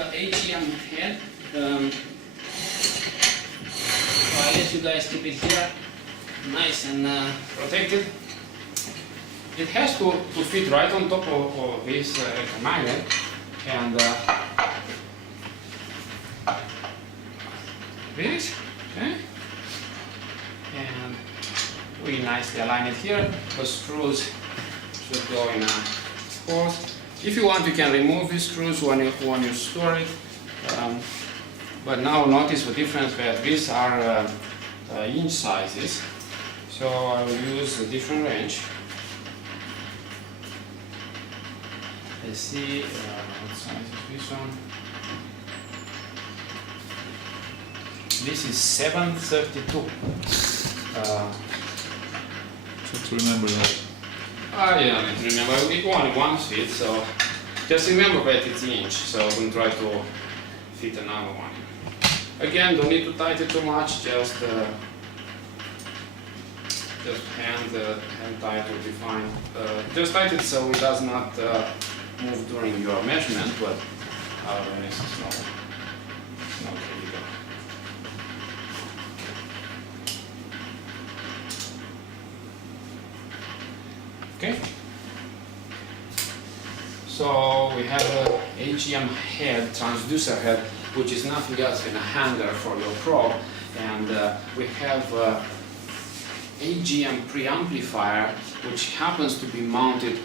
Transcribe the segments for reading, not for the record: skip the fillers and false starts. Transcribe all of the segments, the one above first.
AGM head. So I let you guys keep it here, nice and protected. It has to fit right on top of this electromagnet, and this, okay? And we nicely align it here. The screws should go in course. If you want, you can remove these screws when you store it. But now notice the difference that these are inch sizes. So I will use a different range. Let's see, what size is this one? This is 732. Just remember that. Yeah, I need to remember. It only one fit, so just remember that it's inch. So don't try to fit another one. Again, don't need to tighten too much. Just hand tight will be fine. Just tighten it so it does not move during your measurement, but otherwise it's no critical. Okay. So we have a AGM head, transducer head, which is nothing else than a hanger for your probe, and we have AGM preamplifier, which happens to be mounted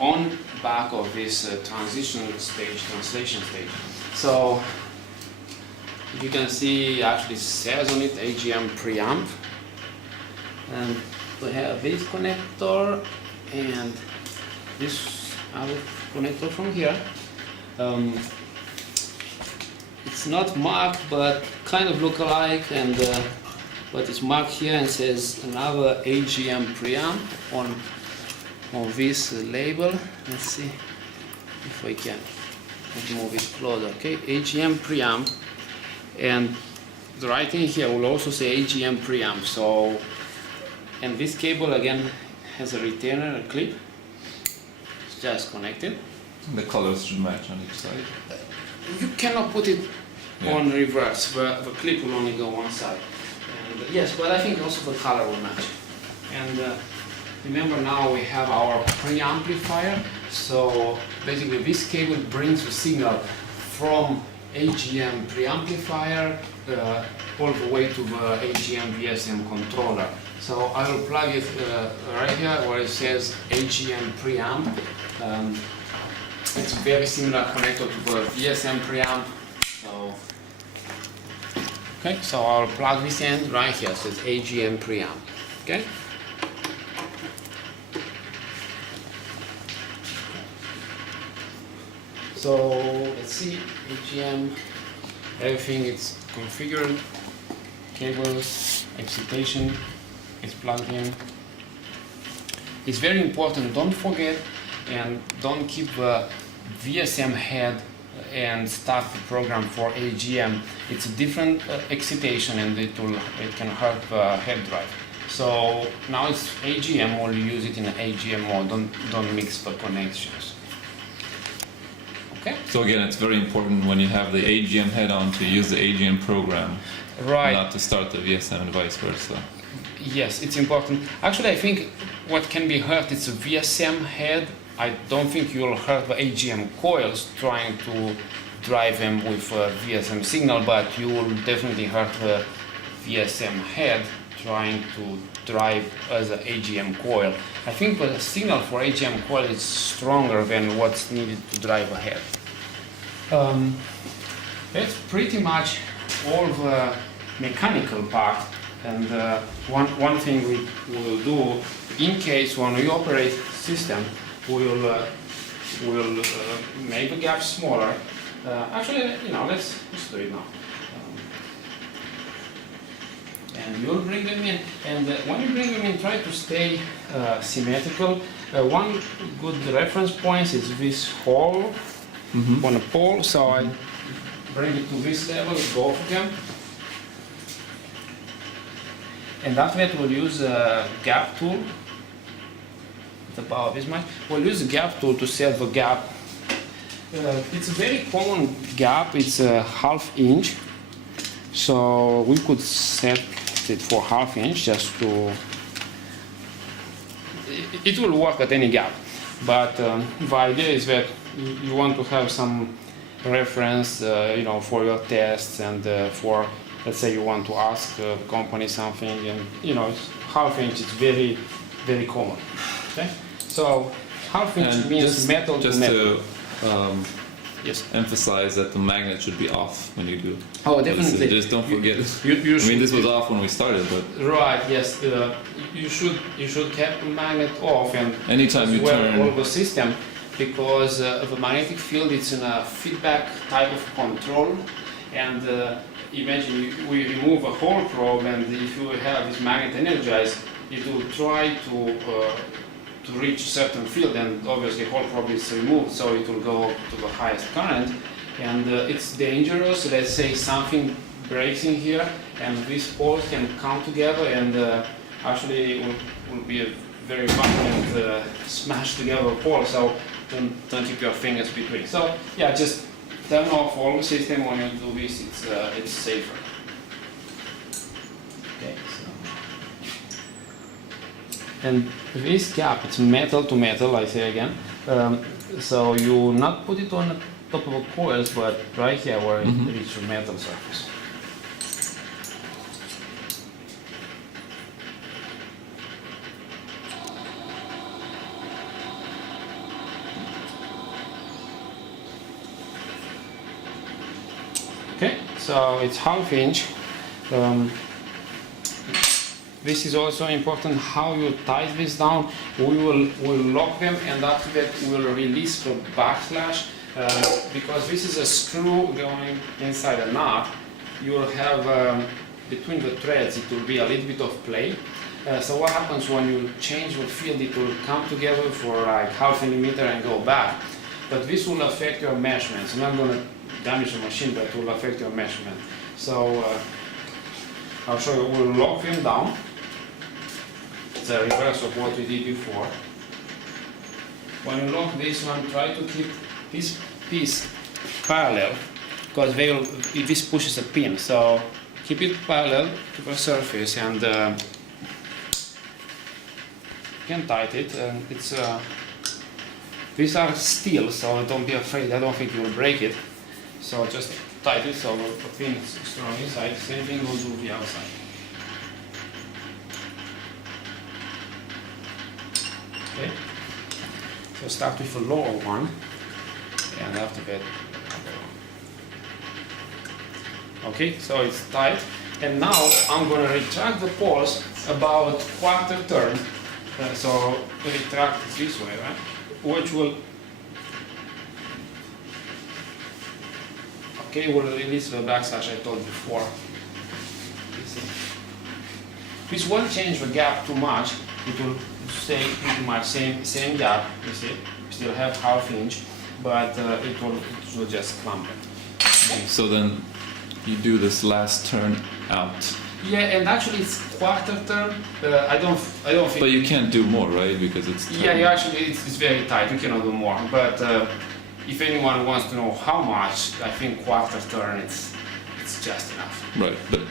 on back of this translation stage. So you can see actually says on it AGM preamp, and we have this connector and this other connector from here. It's not marked, but kind of look alike, and but it's marked here and says another AGM preamp on this label. Let's see if I can move it closer. Okay, AGM preamp, and the writing here will also say AGM preamp. So, and this cable again has a retainer, a clip. It's just connected. The colors should match on each side. You cannot put it on reverse. The clip will only go one side. And, yes, but I think also the color will match. And remember, now we have our preamplifier. So basically this cable brings the signal from AGM preamplifier all the way to the AGM VSM controller. So I will plug it right here where it says AGM preamp. It's very similar connector to the VSM preamp. So, okay, so I'll plug this end right here. So it's AGM preamp. Okay. So let's see, AGM, everything is configured, cables, excitation is plugged in. It's very important, don't forget and don't keep the VSM head and start the program for AGM. It's a different excitation, and it can hurt the head drive. So now it's AGM, or you use it in AGM mode, don't mix the connections. Okay. So again, it's very important when you have the AGM head on to use the AGM program, right? Not to start the VSM and vice versa. Yes, it's important. Actually, I think what can be hurt is the VSM head. I don't think you'll hurt the AGM coils trying to drive them with a VSM signal, but you will definitely hurt the VSM head trying to drive as an AGM coil. I think the signal for AGM coil is stronger than what's needed to drive a head. That's pretty much all the mechanical part. And one thing we will do, in case when we operate system, we'll make the gap smaller. Actually, let's do it now. And you'll bring them in, and when you bring them in, try to stay symmetrical. One good reference point is this hole on a pole, so I bring it to this level, both of them. And after that, we'll use a gap tool the power of this much. We'll use the gap tool to set the gap It's a very common gap. It's a ½ inch. So we could set it for ½ inch just to. It will work at any gap, but the idea is that you want to have some reference, for your tests and for, let's say, you want to ask the company something, and it's ½ inch. It's very, very common. Okay, so ½ inch And means metal to metal. Yes. Emphasize that the magnet should be off when you do. Oh, definitely. Just don't forget. You I mean, this was off when we started, but right. Yes. You should keep the magnet off and anytime you turn all the system, because the magnetic field is in a feedback type of control, and imagine we remove a whole probe, and if you have this magnet energized, it will try to reach certain field, and obviously whole probe is removed, so it will go to the highest current, and it's dangerous. Let's say something breaks in here, and these poles can come together, and actually will be a very violent smash together pole. So don't keep your fingers between. So yeah, just turn off all the system when you do this. It's safer. Okay. And this cap, it's metal to metal, I say again. So you not put it on the top of the coils, but right here where it reaches the metal surface. Okay, so it's ½ inch. This is also important how you tie this down. We'll lock them, and after that we'll release the backslash, because this is a screw going inside a knot. You'll have between the threads, it will be a little bit of play. So what happens when you change the field, it will come together for like ½ millimeter and go back. But this will affect your measurements. I'm not going to damage the machine, but it will affect your measurement. So I'll show you. We'll lock them down. It's a reverse of what we did before. When you lock this one, try to keep this piece parallel, because this pushes a pin. So keep it parallel to the surface, and you can tighten it. And it's these are steel, so don't be afraid. I don't think you will break it. So just tighten it so the pin is strong inside. Same thing will do the outside. Okay. So start with the lower one, and after that. Okay, so it's tight, and now I'm going to retract the poles about quarter turn. So retract it this way, right? Which will will release the backslash I told before. This won't change the gap too much. It will stay pretty much same gap. You see, still have ½ inch, but it will just clump it. Okay. So then you do this last turn out. Yeah, and actually it's quarter turn. I don't think. But you can't do more, right? Because it's. Yeah, actually it's very tight. You cannot do more. But if anyone wants to know how much, I think quarter turn it's just enough. Right, but it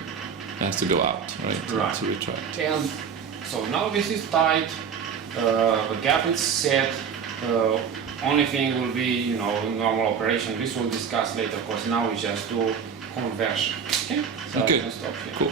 has to go out, right? Right. To retract. And so now this is tight. The gap is set. Only thing will be, normal operation. This we'll discuss later, because now we just do conversion. Okay. So Okay. I can stop here. Cool.